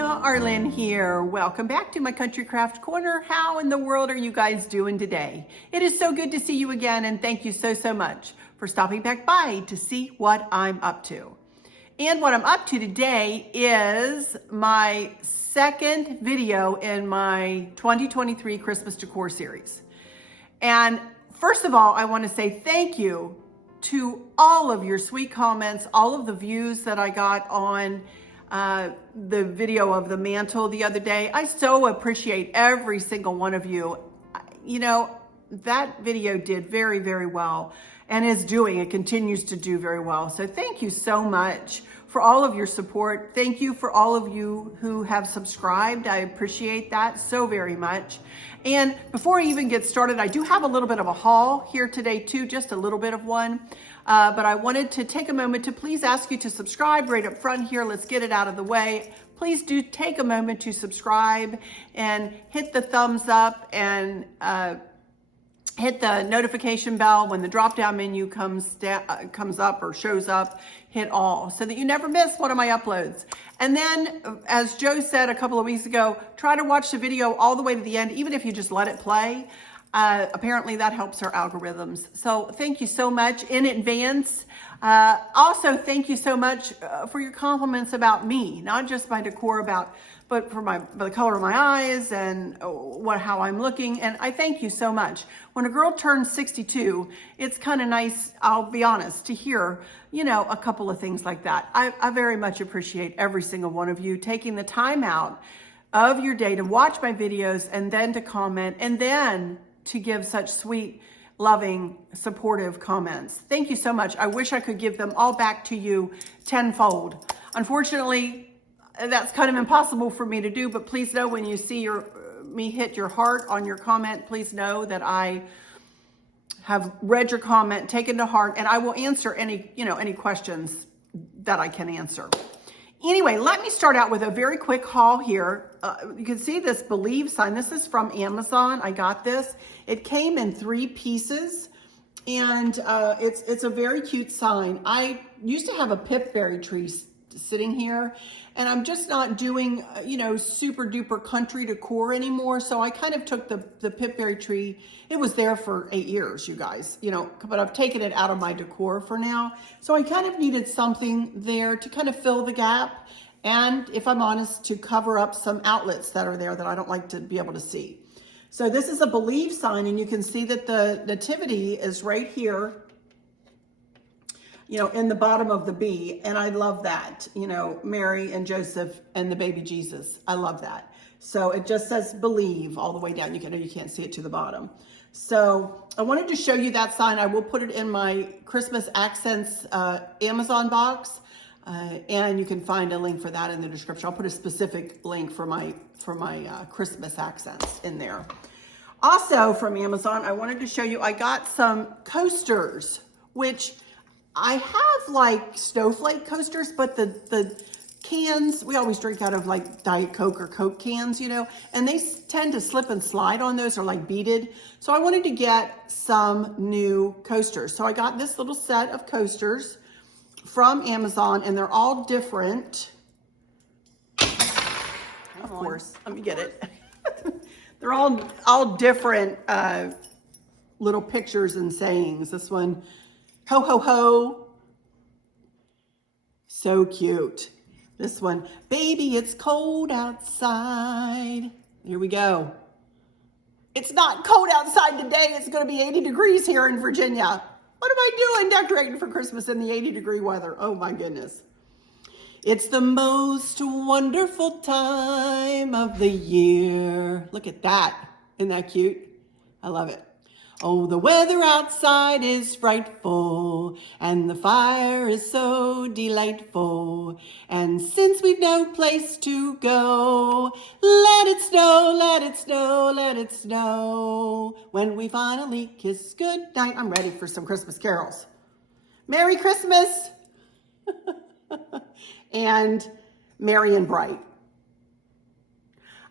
Arlene here. Welcome back to my Country Craft Corner. How in the world are you guys doing today? It is so good to see you again, and thank you so much for stopping back by to see what I'm up to. And what I'm up to today is my second video in my 2023 Christmas Decor series. And first of all, I want to say thank you to all of your sweet comments, all of the views that I got on the video of the mantle the other day. I so appreciate every single one of you. You know, that video did very well and it continues to do very well. So thank you so much for all of your support. Thank you for all of you who have subscribed. I appreciate that so very much. And before I even get started, I do have a little bit of a haul here today too, just a little bit of one. But I wanted to take a moment to please ask you to subscribe right up front here. Let's get it out of the way. Please do take a moment to subscribe and hit the thumbs up and hit the notification bell when the drop-down menu comes up or shows up. Hit all so that you never miss one of my uploads. And then, as Joe said a couple of weeks ago, try to watch the video all the way to the end, even if you just let it play. Apparently that helps our algorithms. So thank you so much in advance. Also, thank you so much for your compliments about me, not just my decor, but for the color of my eyes and how I'm looking. And I thank you so much. When a girl turns 62, it's kind of nice, I'll be honest, to hear, you know, a couple of things like that. I very much appreciate every single one of you taking the time out of your day to watch my videos and then to comment and then to give such sweet, loving, supportive comments. Thank you so much. I wish I could give them all back to you tenfold. Unfortunately, that's kind of impossible for me to do, but please know when you see me hit your heart on your comment, please know that I have read your comment, taken to heart, and I will answer any questions that I can answer. Anyway, let me start out with a very quick haul here. You can see this Believe sign. This is from Amazon. I got this. It came in 3 pieces, and it's a very cute sign. I used to have a Pip Berry tree sitting here, and I'm just not doing, super duper country decor anymore. So I kind of took the Pip Berry tree. It was there for 8 years, you guys, but I've taken it out of my decor for now. So I kind of needed something there to kind of fill the gap. And if I'm honest, to cover up some outlets that are there that I don't like to be able to see. So this is a Believe sign, and you can see that the nativity is right here, in the bottom of the B. And I love that, Mary and Joseph and the baby Jesus. I love that. So it just says Believe all the way down. You can't see it to the bottom. So I wanted to show you that sign. I will put it in my Christmas Accents Amazon box. And you can find a link for that in the description. I'll put a specific link for my Christmas accents in there. Also from Amazon, I wanted to show you, I got some coasters, which I have like snowflake coasters, but the cans, we always drink out of like Diet Coke or Coke cans, and they tend to slip and slide on those, or like beaded. So I wanted to get some new coasters. So I got this little set of coasters from Amazon, and they're all different. Of course, let me get it. They're all different little pictures and sayings. This one, ho, ho, ho. So cute. This one, baby, it's cold outside. Here we go. It's not cold outside today. It's going to be 80 degrees here in Virginia. What am I doing decorating for Christmas in the 80-degree weather? Oh my goodness. It's the most wonderful time of the year. Look at that. Isn't that cute? I love it. Oh, the weather outside is frightful, and the fire is so delightful. And since we've no place to go, let it snow, let it snow, let it snow. When we finally kiss goodnight. I'm ready for some Christmas carols. Merry Christmas! And Merry and Bright.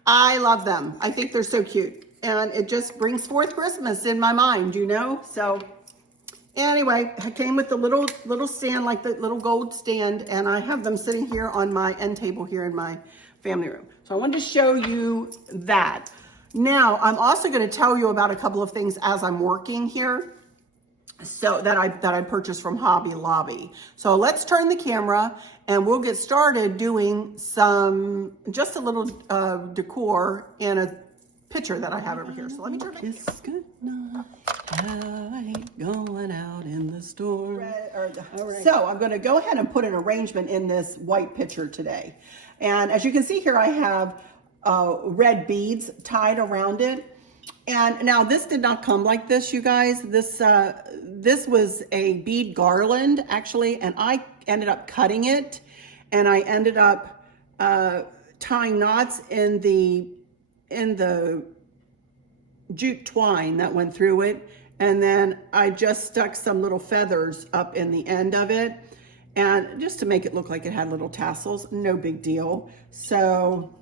I love them. I think they're so cute. And it just brings forth Christmas in my mind, So anyway, I came with the little stand, like the little gold stand, and I have them sitting here on my end table here in my family room. So I wanted to show you that. Now, I'm also going to tell you about a couple of things as I'm working here. So that I purchased from Hobby Lobby. So let's turn the camera and we'll get started doing just a little decor in a picture that I have over here. So let me turn it. Kiss goodnight, I ain't going out in the storm. So I'm going to go ahead and put an arrangement in this white picture today. And as you can see here, I have red beads tied around it. And now this did not come like this, you guys. This was a bead garland actually, and I ended up cutting it, and I ended up tying knots in the jute twine that went through it, and then I just stuck some little feathers up in the end of it, and just to make it look like it had little tassels. No big deal. So.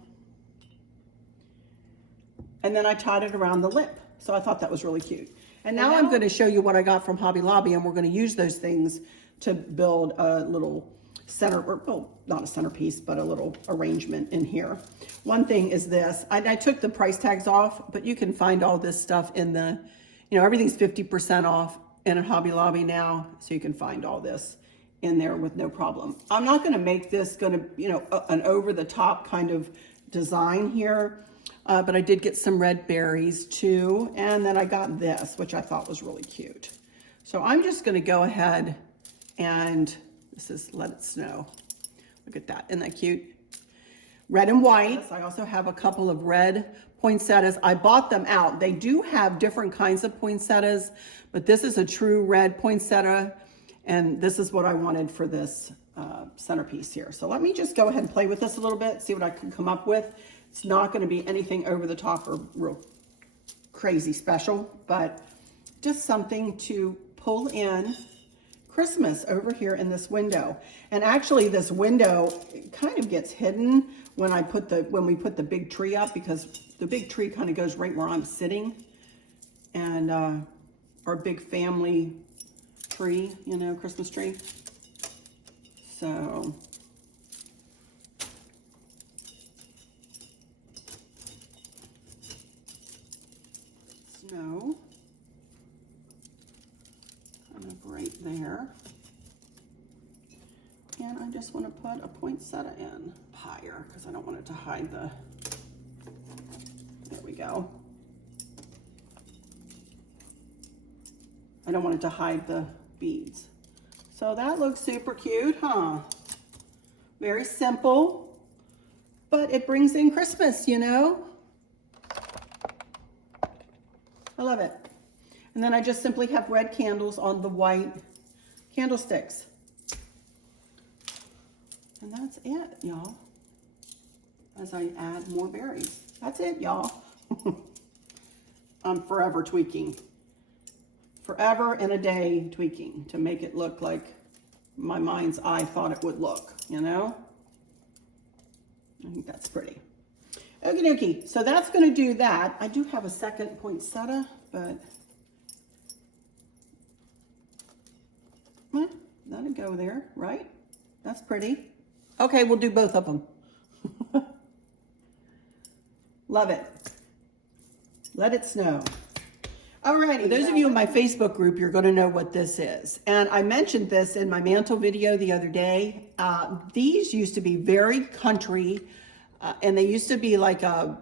And then I tied it around the lip. So I thought that was really cute. And now I'm going to show you what I got from Hobby Lobby, and we're going to use those things to build a little not a centerpiece, but a little arrangement in here. One thing is this. I took the price tags off, but you can find all this stuff in the, everything's 50% off in a Hobby Lobby now. So you can find all this in there with no problem. I'm not going to make this an over the top kind of design here. But I did get some red berries too. And then I got this, which I thought was really cute. So I'm just gonna go ahead and this is Let It Snow. Look at that, isn't that cute? Red and white. I also have a couple of red poinsettias. I bought them out. They do have different kinds of poinsettias, but this is a true red poinsettia. And this is what I wanted for this centerpiece here. So let me just go ahead and play with this a little bit, see what I can come up with. It's not going to be anything over the top or real crazy special, but just something to pull in Christmas over here in this window. And actually this window kind of gets hidden when we put the big tree up, because the big tree kind of goes right where I'm sitting. And our big family tree, Christmas tree. So snow kind of right there, and I just want to put a poinsettia in higher because I don't want it to hide there we go. I don't want it to hide the beads. So that looks super cute, huh? Very simple, but it brings in Christmas, I love it. And then I just simply have red candles on the white candlesticks. And that's it, y'all. As I add more berries. That's it, y'all. I'm forever tweaking. Forever and a day tweaking to make it look like my mind's eye thought it would look, I think that's pretty. Okie dokie, so that's going to do that. I do have a second poinsettia, but that'll go there, right? That's pretty. Okay, we'll do both of them. Love it. Let it snow. Alrighty, for those of you in my Facebook group, you're going to know what this is. And I mentioned this in my mantle video the other day. These used to be very country. And they used to be like a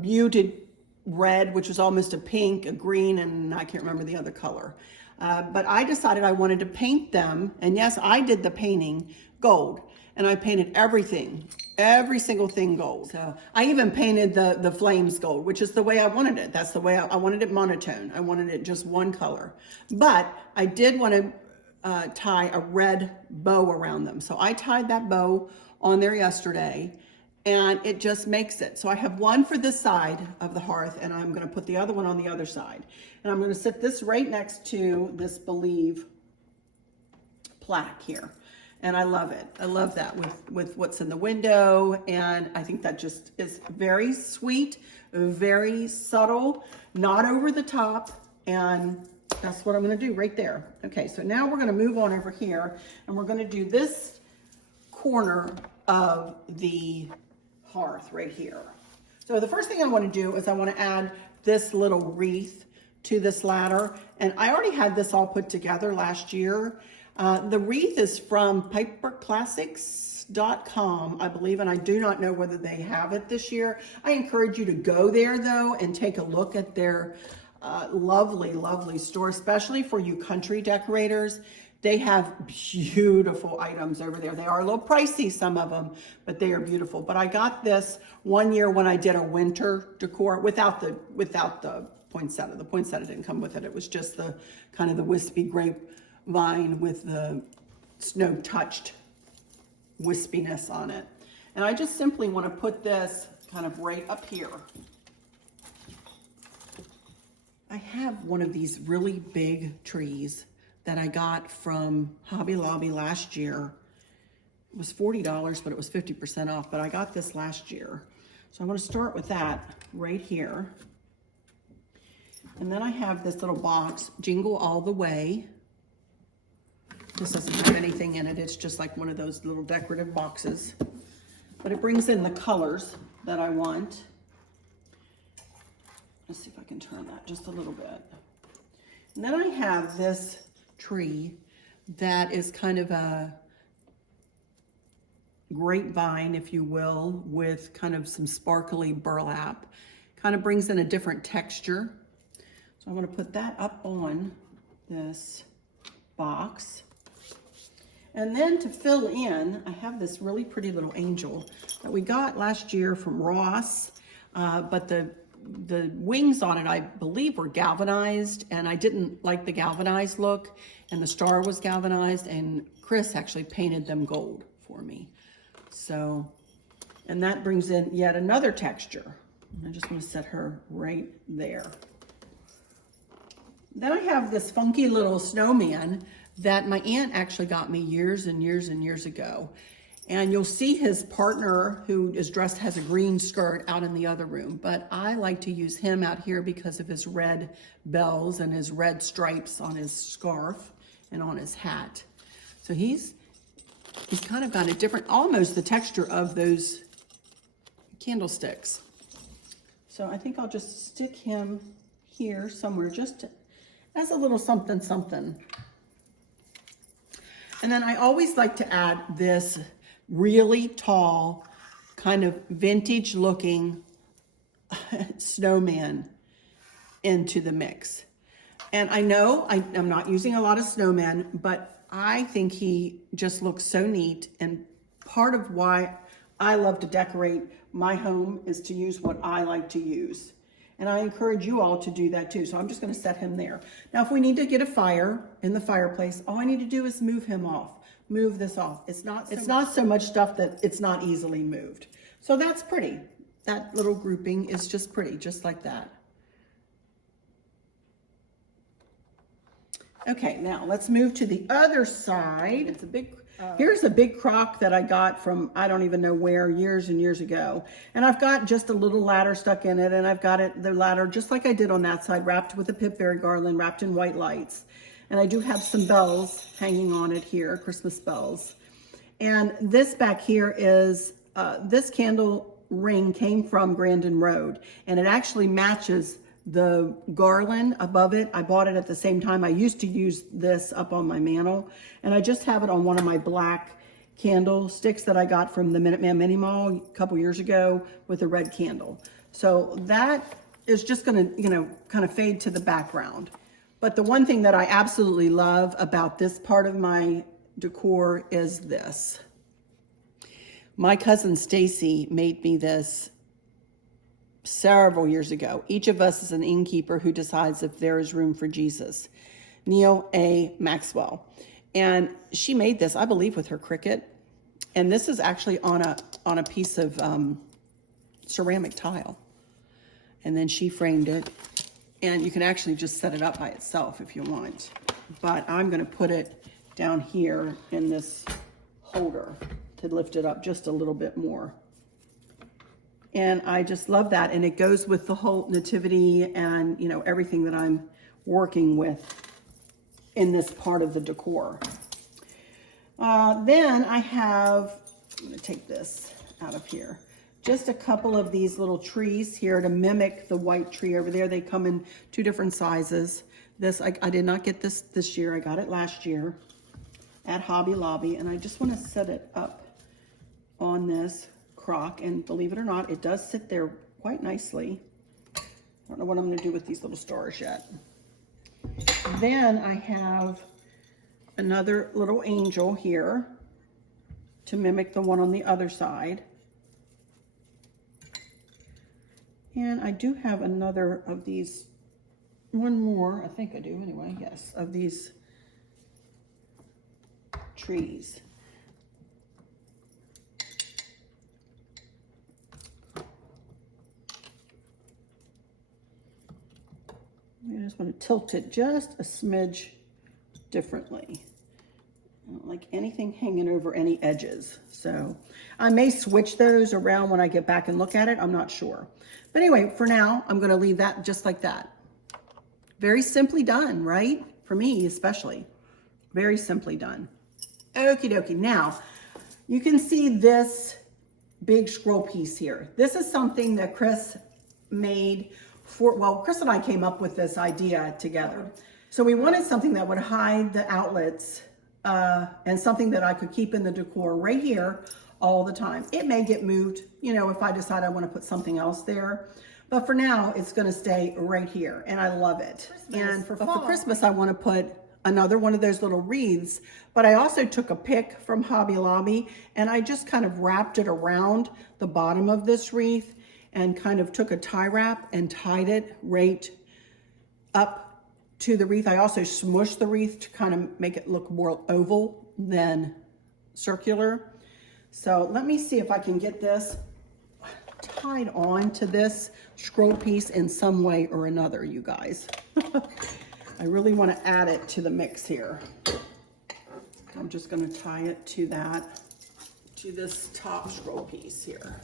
muted red, which was almost a pink, a green, and I can't remember the other color. But I decided I wanted to paint them. And yes, I did the painting gold. And I painted everything, every single thing gold. So I even painted the flames gold, which is the way I wanted it. That's the way I wanted it monotone. I wanted it just one color. But I did want to tie a red bow around them. So I tied that bow on there yesterday. And it just makes it. So I have one for this side of the hearth, and I'm going to put the other one on the other side. And I'm going to sit this right next to this Believe plaque here. And I love it. I love that with what's in the window. And I think that just is very sweet, very subtle, not over the top. And that's what I'm going to do right there. Okay, so now we're going to move on over here, and we're going to do this corner of the hearth right here. So the first thing I want to do is I want to add this little wreath to this ladder. And I already had this all put together last year. The wreath is from paperclassics.com, I believe, and I do not know whether they have it this year. I encourage you to go there though and take a look at their lovely, lovely store, especially for you country decorators. They have beautiful items over there. They are a little pricey, some of them, but they are beautiful. But I got this one year when I did a winter decor without the poinsettia. The poinsettia didn't come with it. It was just the kind of the wispy grapevine with the snow-touched wispiness on it. And I just simply want to put this kind of right up here. I have one of these really big trees that I got from Hobby Lobby last year. It was $40, but it was 50% off, but I got this last year. So I'm gonna start with that right here. And then I have this little box, Jingle All the Way. This doesn't have anything in it. It's just like one of those little decorative boxes, but it brings in the colors that I want. Let's see if I can turn that just a little bit. And then I have this tree that is kind of a grapevine, if you will, with kind of some sparkly burlap. Kind of brings in a different texture. So I'm going to put that up on this box. And then to fill in, I have this really pretty little angel that we got last year from Ross, but the wings on it, I believe, were galvanized, and I didn't like the galvanized look, and the star was galvanized, and Chris actually painted them gold for me. So, and that brings in yet another texture. I just want to set her right there. Then I have this funky little snowman that my aunt actually got me years and years and years ago. And you'll see his partner, who is dressed, has a green skirt, out in the other room. But I like to use him out here because of his red bells and his red stripes on his scarf and on his hat. So he's kind of got a different, almost the texture of those candlesticks. So I think I'll just stick him here somewhere, just as a little something something. And then I always like to add this really tall, kind of vintage looking snowman into the mix. And I know I'm not using a lot of snowmen, but I think he just looks so neat. And part of why I love to decorate my home is to use what I like to use. And I encourage you all to do that too. So I'm just going to set him there. Now, if we need to get a fire in the fireplace, all I need to do is move him off. Move this off. It's not so much stuff that it's not easily moved. So that's pretty. That little grouping is just pretty, just like that. Okay, now let's move to the other side. It's a big, here's a big crock that I got from, I don't even know where, years and years ago. And I've got just a little ladder stuck in it, and I've got the ladder just like I did on that side, wrapped with a Pip Berry garland, wrapped in white lights. And I do have some bells hanging on it here, Christmas bells. And this back here is, this candle ring came from Grandin Road, and it actually matches the garland above it. I bought it at the same time. I used to use this up on my mantle, and I just have it on one of my black candlesticks that I got from the Minuteman Mini Mall a couple years ago with a red candle. So that is just gonna, kind of fade to the background. But the one thing that I absolutely love about this part of my decor is this. My cousin Stacy made me this several years ago. Each of us is an innkeeper who decides if there is room for Jesus. Neil A. Maxwell. And she made this, I believe, with her Cricut. And this is actually on a piece of ceramic tile. And then she framed it. And you can actually just set it up by itself if you want. But I'm going to put it down here in this holder to lift it up just a little bit more. And I just love that. And it goes with the whole nativity and, everything that I'm working with in this part of the decor. Then I have, I'm going to take this out of here, just a couple of these little trees here to mimic the white tree over there. They come in 2 different sizes. This, I did not get this year. I got it last year at Hobby Lobby, and I just want to set it up on this crock, and believe it or not, it does sit there quite nicely. I don't know what I'm going to do with these little stars yet. Then I have another little angel here to mimic the one on the other side. And I do have another of these, one more, I think I do anyway, yes, of these trees. I just want to tilt it just a smidge differently. I don't like anything hanging over any edges. So I may switch those around when I get back and look at it. I'm not sure. But anyway, for now, I'm going to leave that just like that. Very simply done, right? For me, especially. Very simply done. Okie dokie. Now, you can see this big scroll piece here. This is something that Chris made for, well, Chris and I came up with this idea together. So we wanted something that would hide the outlets and something that I could keep in the decor right here all the time. It may get moved, you know, if I decide I want to put something else there. But for now, it's going to stay right here, and I love it. And for Christmas, I want to put another one of those little wreaths. But I also took a pick from Hobby Lobby, and I just kind of wrapped it around the bottom of this wreath and kind of took a tie wrap and tied it right up to the wreath. I also smushed the wreath to kind of make it look more oval than circular. So let me see if I can get this tied on to this scroll piece in some way or another, you guys. I really want to add it to the mix here. I'm just going to tie it to that, to this top scroll piece here.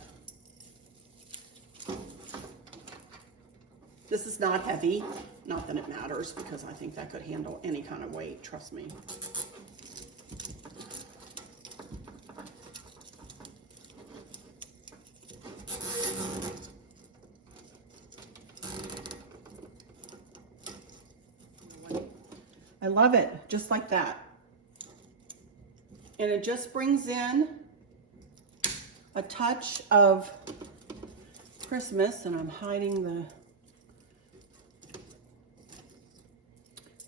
This is not heavy, not that it matters, because I think that could handle any kind of weight, trust me. I love it, just like that. And it just brings in a touch of Christmas, and I'm hiding the,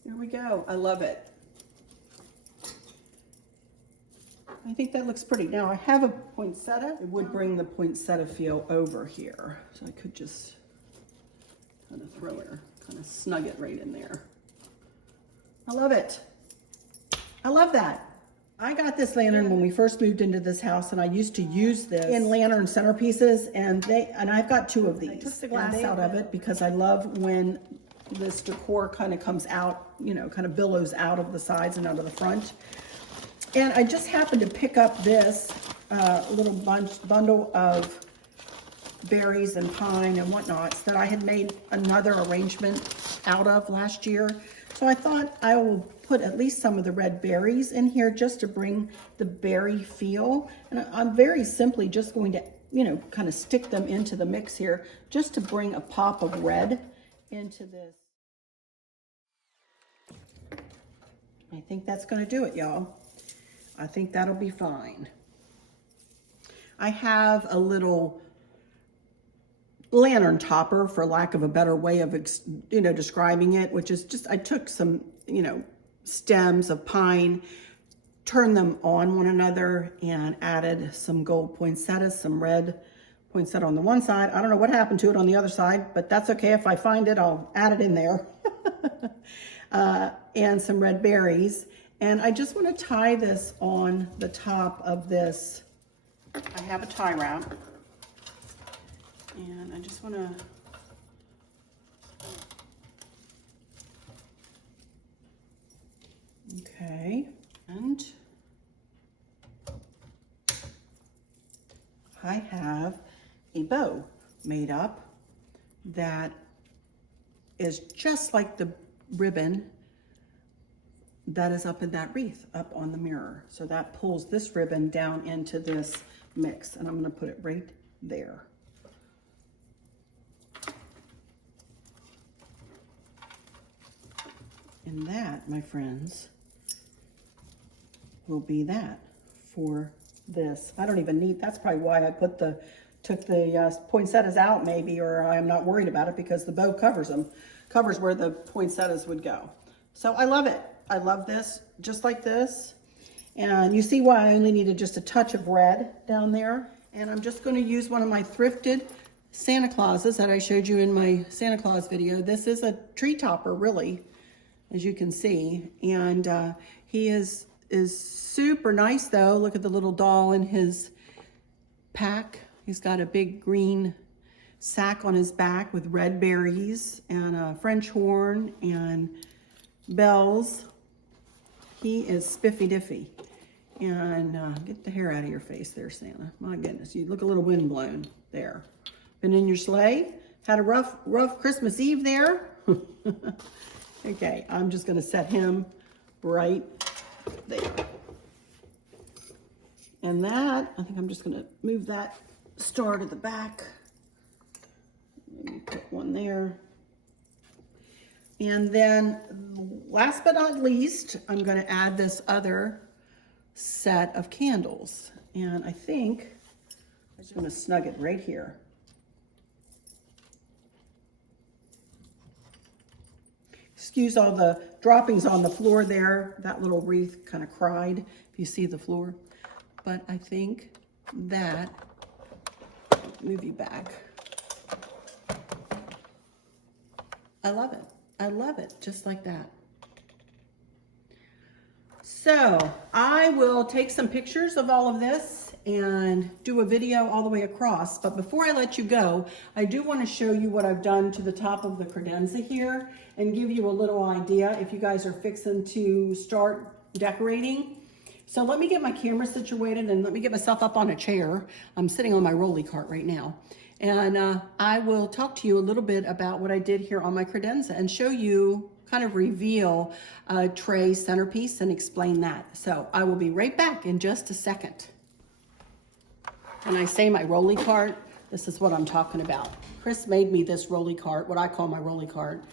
there we go, I love it. I think that looks pretty. Now I have a poinsettia. It would bring the poinsettia feel over here. So I could just kind of throw it, or kind of snug it right in there. I love it. I love that. I got this lantern when we first moved into this house, and I used to use this in lantern centerpieces, and I've got 2 of these. I took the glass out of it because I love when this decor kind of comes out, you know, kind of billows out of the sides and out of the front. And I just happened to pick up this little bundle of berries and pine and whatnots that I had made another arrangement out of last year. So I thought I will put at least some of the red berries in here just to bring the berry feel. And I'm very simply just going to, you know, kind of stick them into the mix here just to bring a pop of red into this. I think that's going to do it, y'all. I think that'll be fine. I have a little lantern topper, for lack of a better way of, you know, describing it, which is just, I took some, you know, stems of pine, turned them on one another, and added some gold poinsettias, some red poinsettia on the one side. I don't know what happened to it on the other side, but that's okay. If I find it, I'll add it in there. And some red berries. And I just want to tie this on the top of this. I have a tie wrap. And I just want to okay, and I have a bow made up that is just like the ribbon that is up in that wreath up on the mirror. So that pulls this ribbon down into this mix, and I'm going to put it right there. And that, my friends, will be that for this. I don't even need, that's probably why I took the poinsettias out maybe, or I'm not worried about it because the bow covers them, covers where the poinsettias would go. So I love it. I love this, just like this. And you see why I only needed just a touch of red down there. And I'm just going to use one of my thrifted Santa Clauses that I showed you in my Santa Claus video. This is a tree topper, really, as you can see. And he is super nice though. Look at the little doll in his pack. He's got a big green sack on his back with red berries and a French horn and bells. He is spiffy diffy. And get the hair out of your face there, Santa. My goodness, you look a little windblown there. Been in your sleigh? Had a rough Christmas Eve there? Okay, I'm just gonna set him right there. And that, I think I'm just gonna move that star to the back. Maybe put one there. And then last but not least, I'm gonna add this other set of candles. And I think I'm just gonna snug it right here. Excuse all the droppings on the floor there. That little wreath kind of cried, if you see the floor. But I think that, move you back. I love it. I love it, just like that. So I will take some pictures of all of this and do a video all the way across. But before I let you go, I do want to show you what I've done to the top of the credenza here and give you a little idea if you guys are fixing to start decorating. So let me get my camera situated and let me get myself up on a chair. I'm sitting on my rolly cart right now. And I will talk to you a little bit about what I did here on my credenza and show you, kind of reveal a tray centerpiece and explain that. So I will be right back in just a second. When I say my rolly cart, this is what I'm talking about. Chris made me this rolly cart, what I call my rolly cart,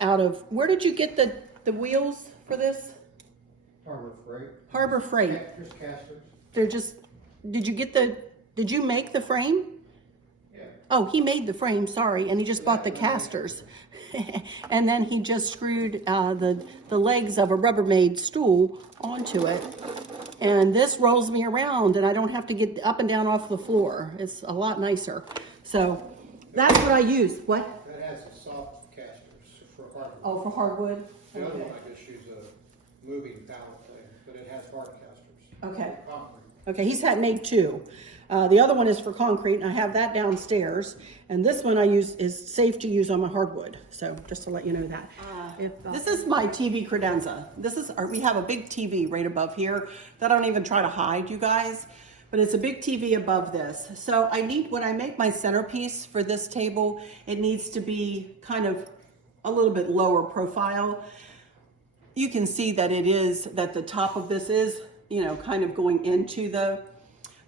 out of, where did you get the wheels for this? Harbor Freight. Harbor Freight. Just casters. They're just, did you make the frame? Yeah. Oh, he made the frame, sorry, and he just bought the casters. And then he just screwed the legs of a Rubbermaid stool onto it. And this rolls me around and I don't have to get up and down off the floor. It's a lot nicer. So that's what I use. What? That has the soft casters for hardwood. Oh, for hardwood? The other one I just use a moving pallet thing, but it has hard casters. Okay. Concrete. Okay, he's had made two. The other one is for concrete, and I have that downstairs. And this one I use is safe to use on my hardwood. So just to let you know that. This is my TV credenza. We have a big TV right above here that I don't even try to hide, you guys. But it's a big TV above this. So when I make my centerpiece for this table, it needs to be kind of a little bit lower profile. You can see that that the top of this is, kind of going into the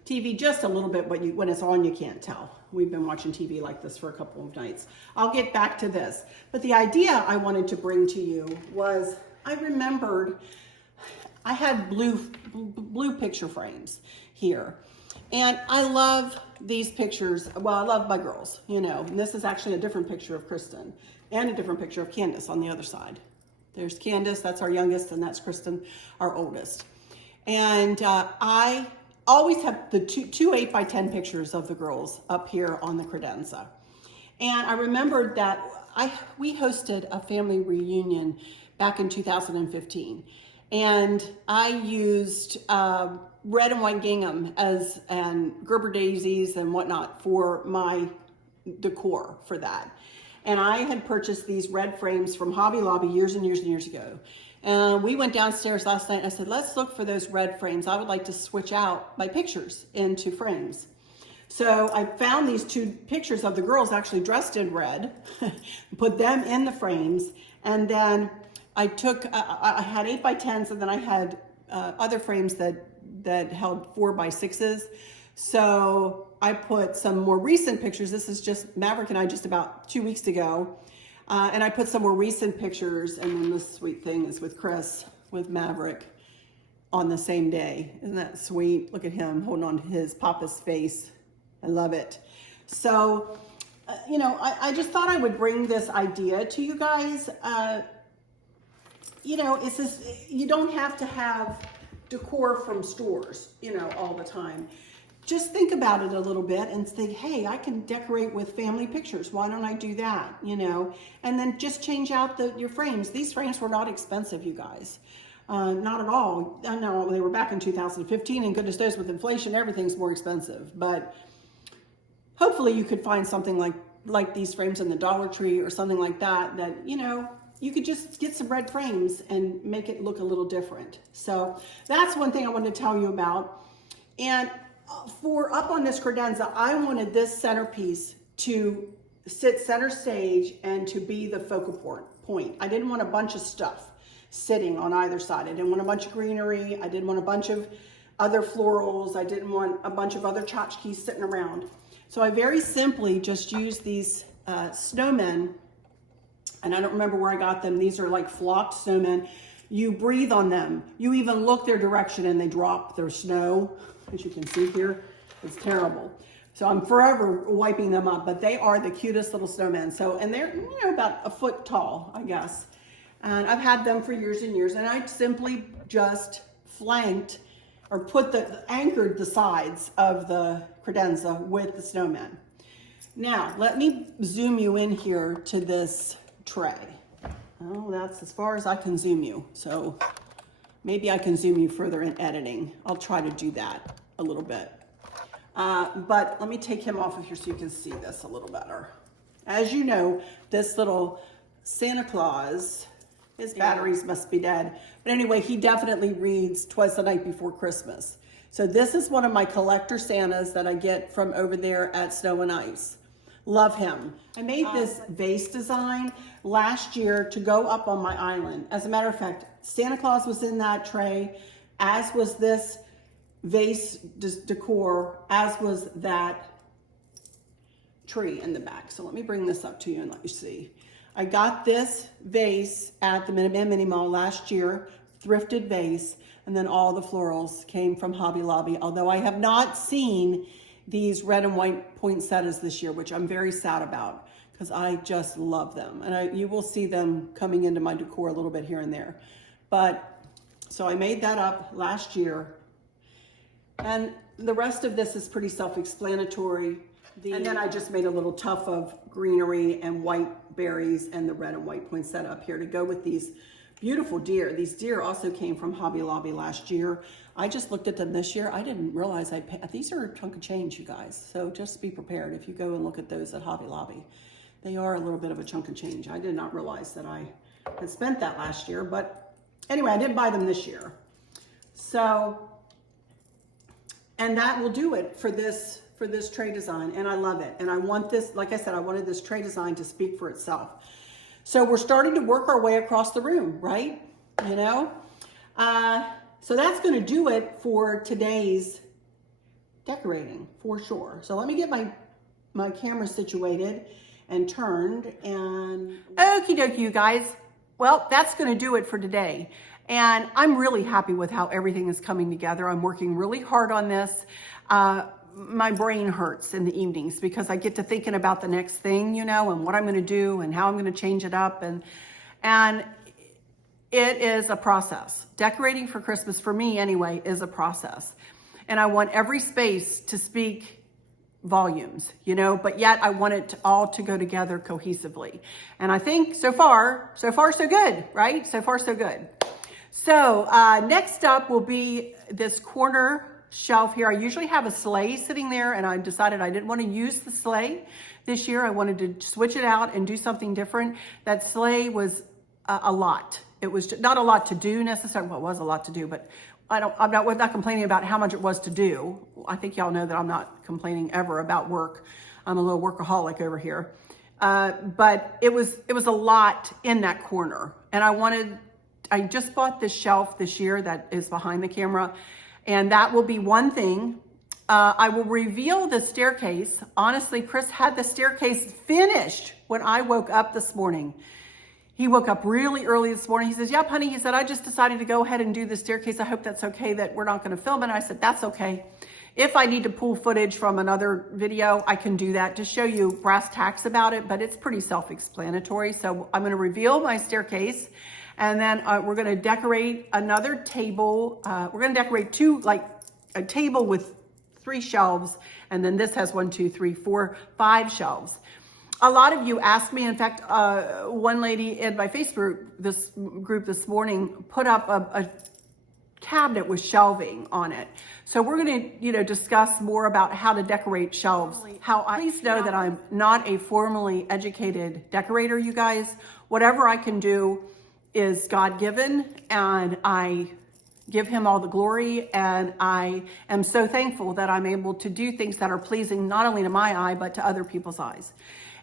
TV just a little bit, but when it's on, you can't tell. We've been watching TV like this for a couple of nights. I'll get back to this. But the idea I wanted to bring to you was, I remembered I had blue picture frames here. And I love these pictures. Well, I love my girls, And this is actually a different picture of Kristen and a different picture of Candace on the other side. There's Candace, that's our youngest, and that's Kristen, our oldest. And I always have the two 8x10 pictures of the girls up here on the credenza. And I remembered that we hosted a family reunion back in 2015. And I used red and white gingham and Gerber daisies and whatnot for my decor for that. And I had purchased these red frames from Hobby Lobby years and years and years ago. And we went downstairs last night and I said, let's look for those red frames. I would like to switch out my pictures into frames. So I found these two pictures of the girls actually dressed in red, put them in the frames. And then I had 8x10s and then I had other frames that held 4x6s. So I put some more recent pictures. This is just Maverick and I just about 2 weeks ago. And I put some more recent pictures, and then this sweet thing is with Chris, with Maverick, on the same day. Isn't that sweet? Look at him holding on to his papa's face. I love it. So, you know, I just thought I would bring this idea to you guys. You know, it's just, you don't have to have decor from stores, you know, all the time. Just think about it a little bit and think, hey, I can decorate with family pictures. Why don't I do that, you know? And then just change out your frames. These frames were not expensive, you guys. Not at all. I know they were back in 2015, and goodness knows with inflation, everything's more expensive. But hopefully you could find something like these frames in the Dollar Tree or something like that, that, you know, you could just get some red frames and make it look a little different. So that's one thing I wanted to tell you about. And for up on this credenza, I wanted this centerpiece to sit center stage and to be the focal point. I didn't want a bunch of stuff sitting on either side. I didn't want a bunch of greenery. I didn't want a bunch of other florals. I didn't want a bunch of other tchotchkes sitting around. So I very simply just used these snowmen, and I don't remember where I got them. These are like flocked snowmen. You breathe on them. You even look their direction and they drop their snow. As you can see here, it's terrible. So I'm forever wiping them up, but they are the cutest little snowmen. So, and they're, you know, about a foot tall, I guess. And I've had them for years and years, and I simply just flanked or anchored the sides of the credenza with the snowmen. Now, let me zoom you in here to this tray. Oh, that's as far as I can zoom you. So maybe I can zoom you further in editing. I'll try to do that a little bit. But let me take him off of here so you can see this a little better. As you know, this little Santa Claus, his batteries must be dead. But anyway, he definitely reads Twas the Night Before Christmas. So this is one of my collector Santas that I get from over there at Snow and Ice. Love him. I made this vase design last year to go up on my island. As a matter of fact, Santa Claus was in that tray, as was this vase decor, as was that tree in the back. So let me bring this up to you and let you see. I got this vase at the Minuteman Mini Mall last year, thrifted vase, and then all the florals came from Hobby Lobby, although I have not seen these red and white poinsettias this year, which I'm very sad about because I just love them. And you will see them coming into my decor a little bit here and there. But so I made that up last year. And the rest of this is pretty self-explanatory. And then I just made a little tuft of greenery and white berries and the red and white poinsettia up here to go with these beautiful deer. These deer also came from Hobby Lobby last year. I just looked at them this year. I didn't realize these are a chunk of change, you guys. So just be prepared if you go and look at those at Hobby Lobby. They are a little bit of a chunk of change. I did not realize that I had spent that last year, but anyway, I did buy them this year. So, and that will do it for this tray design, and I love it. And I want this, like I said, I wanted this tray design to speak for itself. So we're starting to work our way across the room, right? You know? So that's going to do it for today's decorating, for sure. So let me get my camera situated and turned, and okie dokie, you guys. Well, that's going to do it for today. And I'm really happy with how everything is coming together. I'm working really hard on this. My brain hurts in the evenings because I get to thinking about the next thing, you know, and what I'm going to do and how I'm going to change it up. And it is a process. Decorating for Christmas, for me anyway, is a process. And I want every space to speak volumes, you know, but yet I want it all to go together cohesively. And I think so far so good, right? So far so good. So next up will be this corner shelf here. I usually have a sleigh sitting there, and I decided I didn't want to use the sleigh this year. I wanted to switch it out and do something different. That sleigh was a lot. It was not a lot to do necessarily. Well, it was a lot to do, but I'm not complaining about how much it was to do. I think y'all know that I'm not complaining ever about work. I'm a little workaholic over here. But it was a lot in that corner. And I just bought this shelf this year that is behind the camera. And that will be one thing I will reveal the staircase. Honestly, Chris had the staircase finished when I woke up this morning. He woke up really early this morning. He says, yep, honey. He said, I just decided to go ahead and do the staircase. I hope that's okay that we're not going to film it. And I said, that's okay. If I need to pull footage from another video, I can do that to show you brass tacks about it, but it's pretty self-explanatory. So I'm going to reveal my staircase, and then we're going to decorate another table. We're going to decorate like a table with 3 shelves, and then this has 1, 2, 3, 4, 5 shelves. A lot of you asked me, in fact, one lady in my Facebook group this morning put up a cabinet with shelving on it. So we're going to, discuss more about how to decorate shelves. Please know that I'm not a formally educated decorator, you guys. Whatever I can do is God-given, and I give him all the glory, and I am so thankful that I'm able to do things that are pleasing not only to my eye, but to other people's eyes.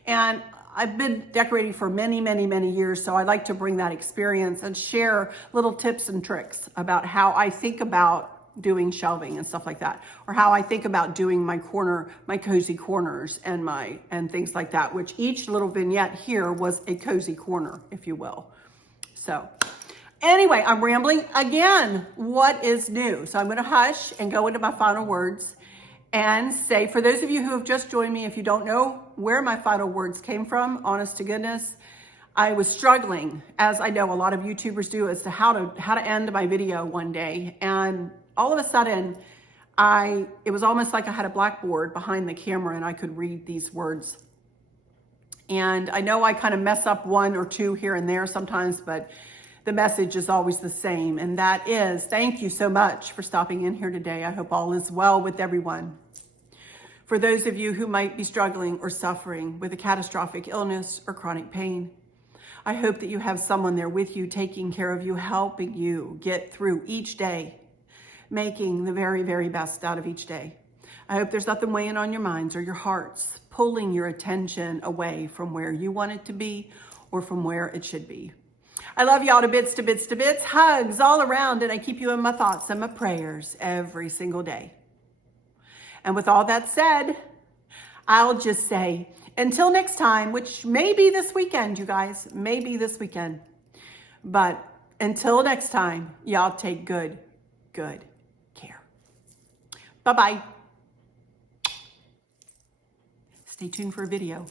And I've been decorating for many, many, many years, so I'd like to bring that experience and share little tips and tricks about how I think about doing shelving and stuff like that, or how I think about doing my cozy corners and things like that, which each little vignette here was a cozy corner, if you will. So anyway, I'm rambling again. What is new? So I'm going to hush and go into my final words and say, for those of you who have just joined me, if you don't know where my final words came from, honest to goodness, I was struggling, as I know a lot of YouTubers do, as to how to end my video one day. And all of a sudden, it was almost like I had a blackboard behind the camera and I could read these words. And I know I kind of mess up 1 or 2 here and there sometimes, but the message is always the same, and that is, thank you so much for stopping in here today. I hope all is well with everyone. For those of you who might be struggling or suffering with a catastrophic illness or chronic pain, I hope that you have someone there with you, taking care of you, helping you get through each day, making the very, very best out of each day. I hope there's nothing weighing on your minds or your hearts, pulling your attention away from where you want it to be or from where it should be. I love y'all to bits, to bits, to bits. Hugs all around, and I keep you in my thoughts and my prayers every single day. And with all that said, I'll just say, until next time, which may be this weekend, you guys, maybe this weekend. But until next time, y'all take good care. Bye-bye. Stay tuned for a video.